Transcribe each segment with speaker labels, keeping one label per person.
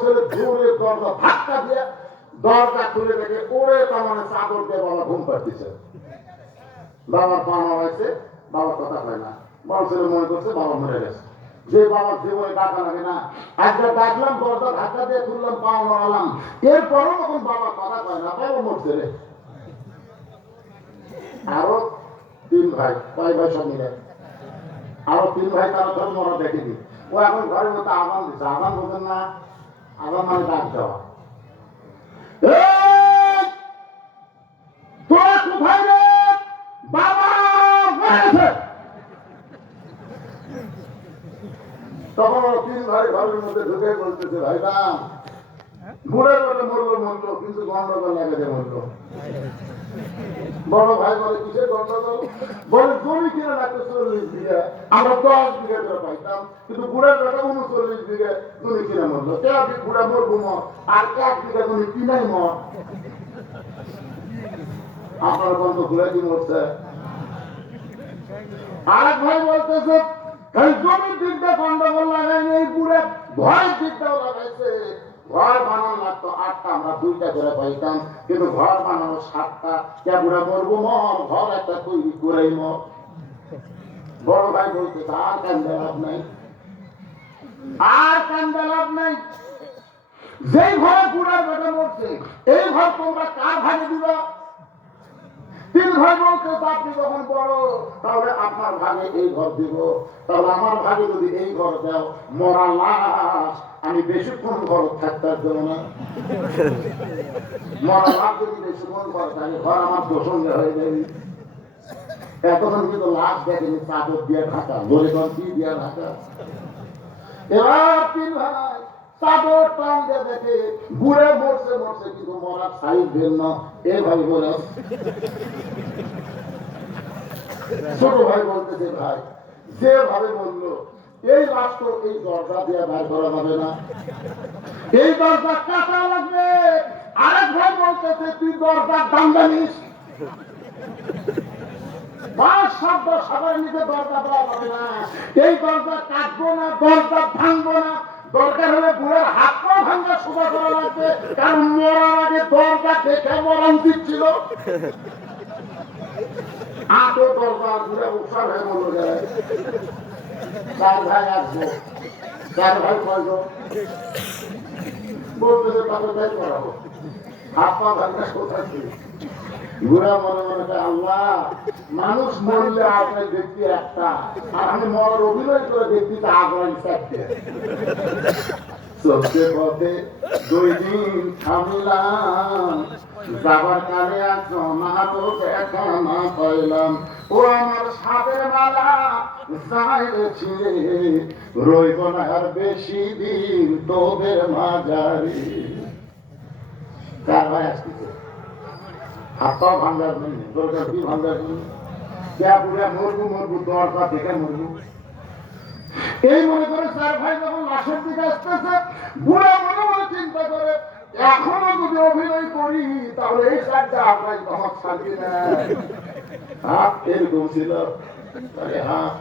Speaker 1: ছেলে জোরে দরজা ধাক্কা দিয়ে দরজা খুলে দেখে, ওরে তার চাদর দিয়ে বাবা ঘুম পাচ্ছে বাবার পা হয়েছে বাবা কথা হয় না। ছেলে মনে করছে বাবা মরে গেছে। যে বাবা জীবনে ডাকা লাগে না, একবার ডাকলাম, দরজা ধাক্কা দিয়ে খুললাম, পা নড়ালাম। এরপরও তখন বাবা কথা কয় না, বাবা মরছে রে। আরও তিন ভাই, কয় ভাই সব মিলে? আরও তিন ভাই তারা ধর দেখেনি। ও এখন ঘরের দিচ্ছে আহ্বান বলছেন না মানে তখন তিন ভাই ঘরের মধ্যে ঢুকে বলতেছে ভাই না মরলো কিন্তু গন্ডগোল লাগাতে মরলো বড় ভাই বলে, কিসের বলে? জমি কিনে রাখতে চল্লিশ বিঘা। আমরা দশ বিঘা পাইতাম, কিন্তু বুড়ার বেটা উনচল্লিশ বিঘা জমি কিনে মরলো। কে আপনি বুড়া মরবো মর? আর এক বিঘা জমি কিনাই মর। আপনার বন্ধ ঘুরে কি মরছে ভাই বলতেছে জমির দিকটা গন্ডগোল এই পুরে ঘরের দিকটাও লাগাইছে। ঘর বানানো লাগতো আটটা, আমরা দুইটা করে পাইতাম। কিন্তু ঘর বানানো সাতটা, কে বুড়া মরবো মর ঘর একটা তৈরি করাই মর বড় ভাই বলতে আর কান্দে লাভ নাই। আর কান্দে লাভ নাই। যেই ঘরে বুড়ার বেটা মরছে, এই ঘর তোমরা কার ভাগে দিবা? ভাই আপনি যখন বড় তাহলে আপনার ভাগে এই ঘর দিব। তাহলে আমার ভাগে যদি এই ঘর দাও, মরা লাশ, আমি বেশিক্ষণ ঘর থাকতে দেব না। মরা লাশ যদি বেশিক্ষণ ঘর থাকে, ঘর আমার দোষঙ্গে হয়ে যাবে। এতক্ষণ কিন্তু লাশ দেখেনি, চাদর দিয়ে ঢাকা, বলে কি দিয়ে ঢাকা? এবার তিন ভাই চাদর টান দেখে ঘুরে মরছে মরছে, কিন্তু মরার সাইজ ভিন্ন। এভাবে বলে, ছোট ভাই বলতেছে, ভাই যেভাবে বলল, এই তো এই দরজা দিয়ে বাইর করা যাবে না। এই দরজা কাটা লাগবে। আরেক ভাই বলতেছে, তুই দরজার দাম জানিস? শব্দ সবার নিচে দরজা দেওয়া যাবে না। এই দরজা কাটবো না, দরজা ভাঙবো না। দরকার হলে বুড়ার হাত পা ভাঙা সোজা করা লাগবে। কারণ মরার আগে দরজা দেখে মরা উচিত ছিল আটো দরজা ঘুরে উৎসব হয়ে যায় চার ভাই আসব। চার ভাই কয়জন বলতেছে তাদের ভাই করাবো। হাত পা ভাঙা সোজা ছিল ঘুরা মনে মনে আল্লাহ, মানুষ মরলে আপনার ব্যক্তি একটা, আর আমি মরার অভিনয় করে ব্যক্তিটা আগ্রহী চারটে। চলতে পথে দুই দিন থামিলাম, যাবার কালে একজন তো দেখা না পাইলাম, ও আমার রইব না আর বেশি দিন তোদের মাঝারি। কার ভাই আসতেছে? হাত পা ভাঙ্গার নেই কি ভাঙ্গার নেই ক্যা পুরা মরবু মরবু দরকার থেকে মরবু। এই মনে করে চার ভাই যখন লাশের দিকে আসতেছে মনে মনে চিন্তা করে, এখনও যদি অভিনয় করি, তাহলে এই চারটা আপনার আমার থাকবে না হাত এরকম ছিল তাহলে হাত।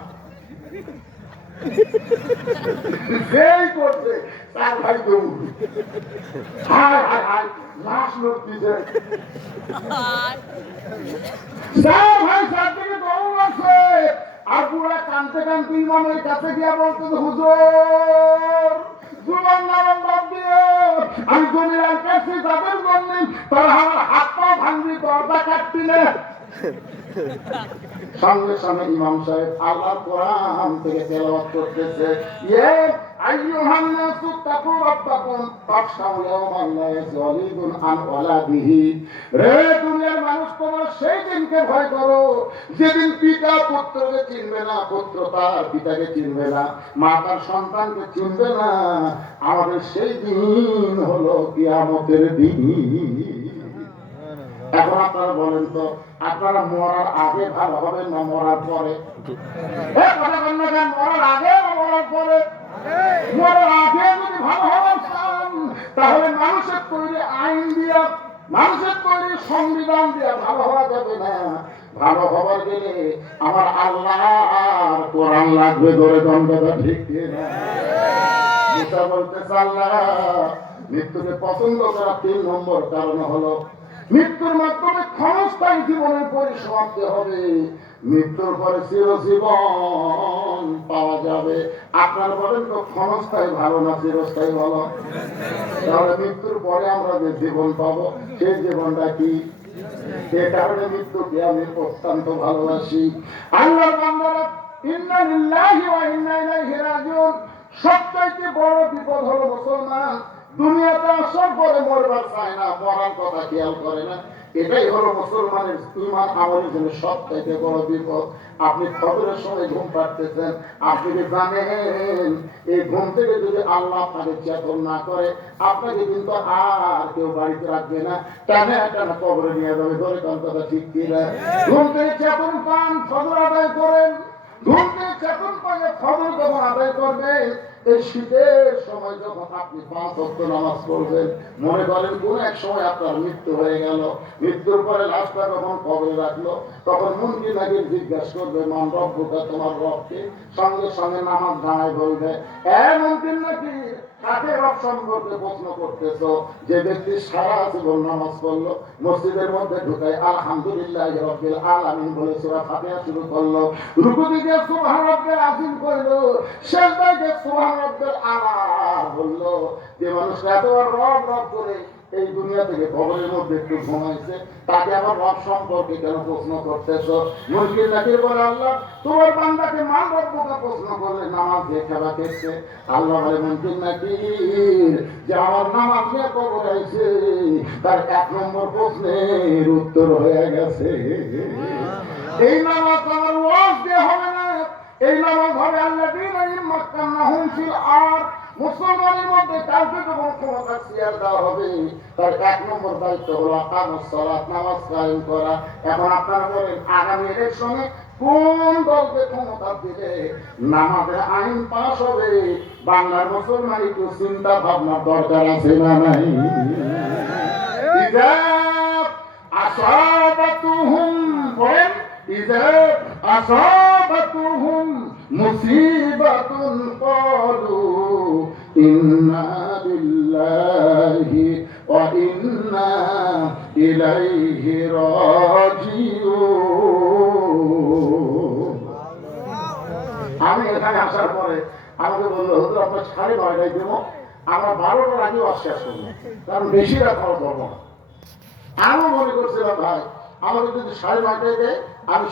Speaker 1: সেই করছে। চার ভাই দৌড় হায় হায় হায় লাশ লোক দিছে। ভাই দৌড় কানতে কানতে ইমামের কাছে গিয়া বলতে হুজুর জুবান নাম বাদ দিয়ে আমি দুনিয়ার কাছে যাদের জন্য তারা আমার হাত পা ভাঙবি দরজা কাটবি না। সঙ্গে সঙ্গে ইমাম সাহেব আল্লাহ কোরআন থেকে তেলাওয়াত করতেছে। ইয়ে আইয়ুহান নাসু তাকু রাব্বাকুম ফাখশাউ ইয়াওমান লা ইয়াজলিদুন আন ওয়ালাদিহি। রে দুনিয়ার মানুষ, তোমরা সেই দিন হলো কিয়ামতের দিন। এখন আপনারা বলেন তো, আপনারা মরার আগে ভালো হবে না মরার পরে? মরার আগে মরার পরে? হওয়ার তাহলে মানুষের তৈরি আইন দিয়া, মানুষের তৈরি সংবিধান দিয়া ভালো হওয়া যাবে না। ভালো হবার গেলে আমার আল্লাহ আর কোরআন লাগবে ধরে দণ্ডটা ঠিক না মুসা বলতেছে আল্লাহ মৃত্যুকে পছন্দ করা তিন নম্বর কারণ হলো মৃত্যুর মাধ্যমে ক্ষণস্থায়ী জীবনের পরিসমাপ্তি হবে। মৃত্যুর পরে চিরজীবন পাওয়া যাবে। আপনার বলেন তো, ক্ষণস্থায়ী ভালো না চিরস্থায়ী ভালো? তাহলে মৃত্যুর পরে আমরা যে জীবন পাবো সেই জীবনটা কি? সে কারণে মৃত্যুকে আমি অত্যন্ত ভালোবাসি। আল্লাহ বান্দারা ইন্না সবচাইতে বড় বিপদ হলো মুসলমান। দুনিয়াতে আসার পরে মরবার চায় না, মরার কথা খেয়াল করে না। এটাই হলো মুসলমানের ইমান আমলের জন্য সবচাইতে বড় বিপদ। আপনি খবরের সময় ঘুম পাড়তেছেন, আপনি কি জানেন? এই ঘুম থেকে যদি আল্লাহ আপনাকে চেতন না করে, আপনাকে কিন্তু আর কেউ বাড়িতে রাখবে না। টানে টানে কবরে নিয়ে যাবে, ধরে কোন কথা ঠিক কিনা ঘুম থেকে চেতন পান ফজর আদায় করেন। ঘুম থেকে চেতন পাইলে ফজর যখন আদায় করবেন। এই শীতের সময় যখন আপনি পাঁচ অক্ট নামাজ পড়বেন, মনে করেন কোন এক সময় আপনার মৃত্যু হয়ে গেল। মৃত্যুর পরে লাশটা যখন কবরে রাখল, তখন মুনকি নাকি জিজ্ঞাসা করবে, মান রব্বুকা, তোমার রবকে সঙ্গে সঙ্গে নামাজ দাঁড়ায় বলবে হ্যাঁ মন্দির নাকি? কাকে প্রশ্ন করতেছ, যে ব্যক্তি সারা জীবন নামাজ পড়ল, মসজিদের মধ্যে ঢুকায় আলহামদুলিল্লাহ বলে শুরু করল। আলা বলল এত রব রব করে এই দুনিয়া থেকে কবরের মধ্যে একটু ঘুমাইছে তাকে আবার রব সম্পর্কে কেন প্রশ্ন করতেছ? মুশকিল নাকি বলে, আল্লাহ, তোমার বান্দাকে মান রব্বকে প্রশ্ন করলে নামাজ দিয়ে খেলা খেয়েছে আল্লাহ বলে মুশকিল নাকি যে আমার নামাজ নিয়ে কবর আইছে, তার এক নম্বর প্রশ্নের উত্তর হয়ে গেছে। এই নামাজ আমার ওয়াজ দিয়ে হবে না। এই নামাজ হবে আল্লাহ দিন মাক্কান্নাহুম ফিল আর মুসলমানের মধ্যে কাউকে যখন ক্ষমতা চেয়ার দেওয়া হবে? তার এক নম্বর দায়িত্ব হলো কামসলাত নামাজ কায়েম করা। এখন আপনারা বলেন, আগামী ইলেকশনে কোন দলকে ক্ষমতা দিলে নামাজের আইন পাশ হবে? বাংলার মুসলমান একটু চিন্তা ভাবনার দরকার আছে না নাই? আসাবাতুহুম, বলেন ইজা আসাবাতুহুম, মুসিবাতুন পড়ু إنا لله وإنا إليه راجعون আমি এখানে আসার পরে আমাকে বললো হুজুর আপনার সাড়ে নয়টায় দেবো আমরা বারোটার আগে অশ্বাস করবো কারণ বেশি রাখা করবো না আমিও মনে করছিলাম ভাই আমাকে যদি সাড়ে নয়টায় দেয় আমি